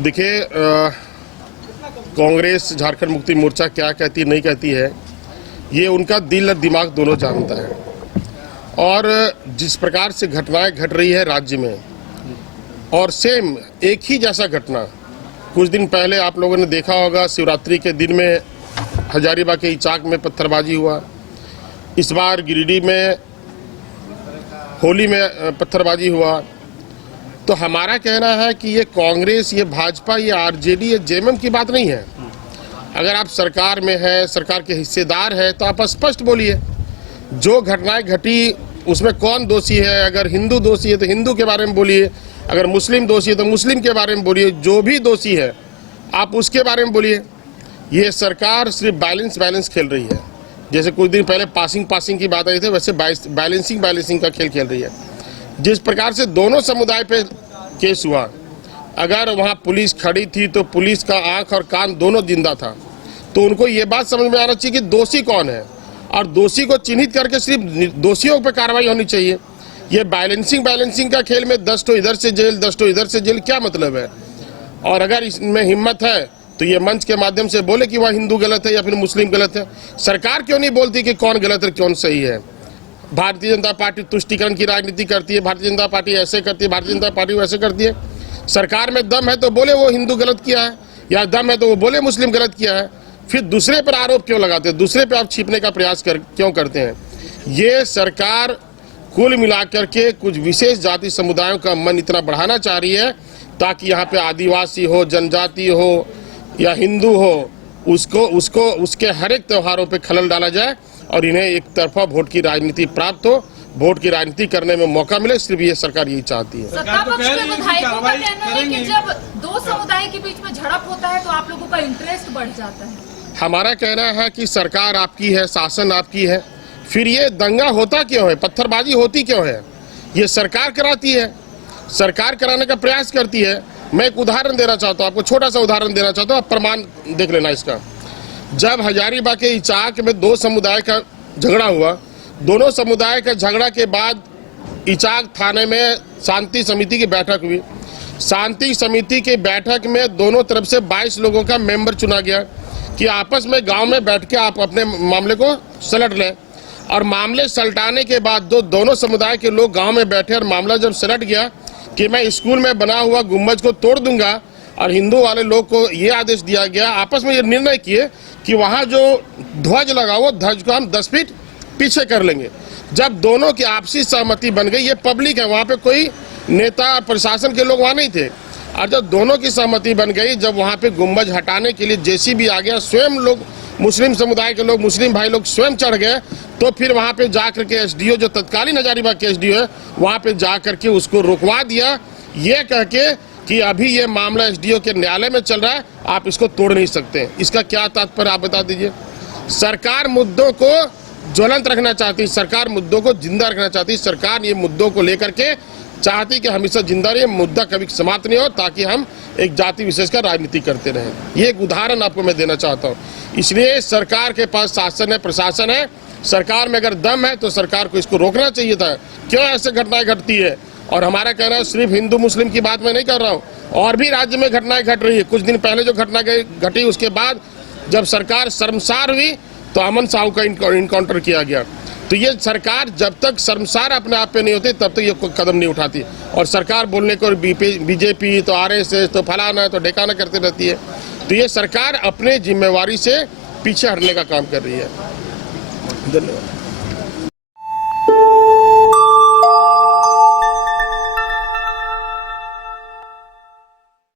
देखिए, कांग्रेस झारखंड मुक्ति मोर्चा क्या कहती नहीं कहती है, ये उनका दिल और दिमाग दोनों जानता है। और जिस प्रकार से घटनाएं घट रही है राज्य में, और सेम एक ही जैसा घटना कुछ दिन पहले आप लोगों ने देखा होगा, शिवरात्रि के दिन में हजारीबाग के इचाक में पत्थरबाजी हुआ। इस बार गिरिडीह में होली में पत्थरबाजी हुआ। तो हमारा कहना है कि ये कांग्रेस, ये भाजपा, ये आरजेडी, ये जेएमएम की बात नहीं है। अगर आप सरकार में है, सरकार के हिस्सेदार है, तो आप स्पष्ट बोलिए जो घटनाएं घटी उसमें कौन दोषी है। अगर हिंदू दोषी है तो हिंदू के बारे में बोलिए, अगर मुस्लिम दोषी है तो मुस्लिम के बारे में बोलिए। जो भी दोषी है आप उसके बारे में बोलिए। ये सरकार सिर्फ बैलेंस खेल रही है। जैसे कुछ दिन पहले पासिंग की बात आई थी, वैसे बैलेंसिंग का खेल खेल रही है। जिस प्रकार से दोनों समुदाय पे केस हुआ, अगर वहाँ पुलिस खड़ी थी तो पुलिस का आंख और कान दोनों जिंदा था, तो उनको ये बात समझ में आना चाहिए कि दोषी कौन है, और दोषी को चिन्हित करके सिर्फ दोषियों पे कार्रवाई होनी चाहिए। ये बैलेंसिंग का खेल में 10 तो इधर से जेल, 10 तो इधर से जेल, क्या मतलब है। और अगर इसमें हिम्मत है तो ये मंच के माध्यम से बोले कि वह हिंदू गलत है या फिर मुस्लिम गलत है। सरकार क्यों नहीं बोलती कि कौन गलत है कौन सही है। भारतीय जनता पार्टी तुष्टीकरण की राजनीति करती है, भारतीय जनता पार्टी ऐसे करती है, भारतीय जनता पार्टी वैसे करती है। सरकार में दम है तो बोले वो हिंदू गलत किया है, या दम है तो वो बोले मुस्लिम गलत किया है। फिर दूसरे पर आरोप क्यों लगाते हैं, दूसरे पे आप छिपने का प्रयास क्यों करते हैं। ये सरकार कुल मिलाकर के कुछ विशेष जाति समुदायों का मन इतना बढ़ाना चाह रही है ताकि यहाँ पे आदिवासी हो, जनजाति हो या हिंदू हो, उसके हर एक त्योहारों पे खलल डाला जाए और इन्हें एक तरफा वोट की राजनीति प्राप्त हो, वोट की राजनीति करने में मौका मिले। सिर्फ ये सरकार यही चाहती है। सत्ता पक्ष के विधायकों का कहना है कि जब दो समुदाय के बीच में झड़प होता है तो आप लोगों का इंटरेस्ट बढ़ जाता है। हमारा कहना है कि सरकार आपकी है, शासन आपकी है, फिर ये दंगा होता क्यों है, पत्थरबाजी होती क्यों है। ये सरकार कराती है, सरकार कराने का प्रयास करती है। मैं एक उदाहरण देना चाहता हूँ आपको, छोटा सा उदाहरण देना चाहता हूँ, आप प्रमाण देख लेना इसका। जब हजारीबाग के इचाक में दो समुदाय का झगड़ा हुआ, दोनों समुदाय का झगड़ा के बाद इचाक थाने में शांति समिति की बैठक हुई। शांति समिति की बैठक में दोनों तरफ से 22 लोगों का मेंबर चुना गया कि आपस में गांव में बैठ के आप अपने मामले को सलट लें। और मामले सलटाने के बाद दोनों समुदाय के लोग गांव में बैठे और मामला जब सलट गया कि मैं स्कूल में बना हुआ गुम्बज को तोड़ दूंगा, और हिंदू वाले लोग को ये आदेश दिया गया, आपस में ये निर्णय किए कि वहाँ जो ध्वज लगा वो ध्वज को हम 10 फीट पीछे कर लेंगे। जब दोनों की आपसी सहमति बन गई, ये पब्लिक है, वहाँ पे कोई नेता प्रशासन के लोग वहाँ नहीं थे, और जब दोनों की सहमति बन गई, जब वहाँ पे गुम्बज हटाने के लिए जेसीबी आ गया, स्वयं लोग, मुस्लिम समुदाय के लोग, मुस्लिम भाई लोग स्वयं चढ़ गए, तो फिर वहाँ पे जा करके एसडीओ, जो तत्कालीन हजारीबाग के एसडीओ है, वहाँ पे जा करके उसको रुकवा दिया, ये कह के कि अभी ये मामला एसडीओ के न्यायालय में चल रहा है, आप इसको तोड़ नहीं सकते। इसका क्या तात्पर्य आप बता दीजिए। सरकार मुद्दों को ज्वलंत रखना चाहती, सरकार मुद्दों को जिंदा रखना चाहती, सरकार ये मुद्दों को लेकर के चाहती कि हमेशा जिंदा रहे, मुद्दा कभी समाप्त नहीं हो, ताकि हम एक जाति विशेष का राजनीति करते रहें। ये एक उदाहरण आपको मैं देना चाहता हूँ। इसलिए सरकार के पास शासन है, प्रशासन है, सरकार में अगर दम है तो सरकार को इसको रोकना चाहिए था। क्यों ऐसे घटनाएं घटती है। और हमारा कहना है सिर्फ हिंदू मुस्लिम की बात मैं नहीं कर रहा हूँ, और भी राज्य में घटनाएं घट रही है। कुछ दिन पहले जो घटना घटी, उसके बाद जब सरकार शर्मसार हुई तो अमन साहू का इनकाउंटर किया गया। तो ये सरकार जब तक शर्मसार अपने आप पे नहीं होती तब तक ये कोई कदम नहीं उठाती। और सरकार बोलने को बीजेपी तो आरएसएस तो फलाना तो ढेकाना करती रहती है। तो ये सरकार अपने जिम्मेवारी से पीछे हटने का काम कर रही है। धन्यवाद।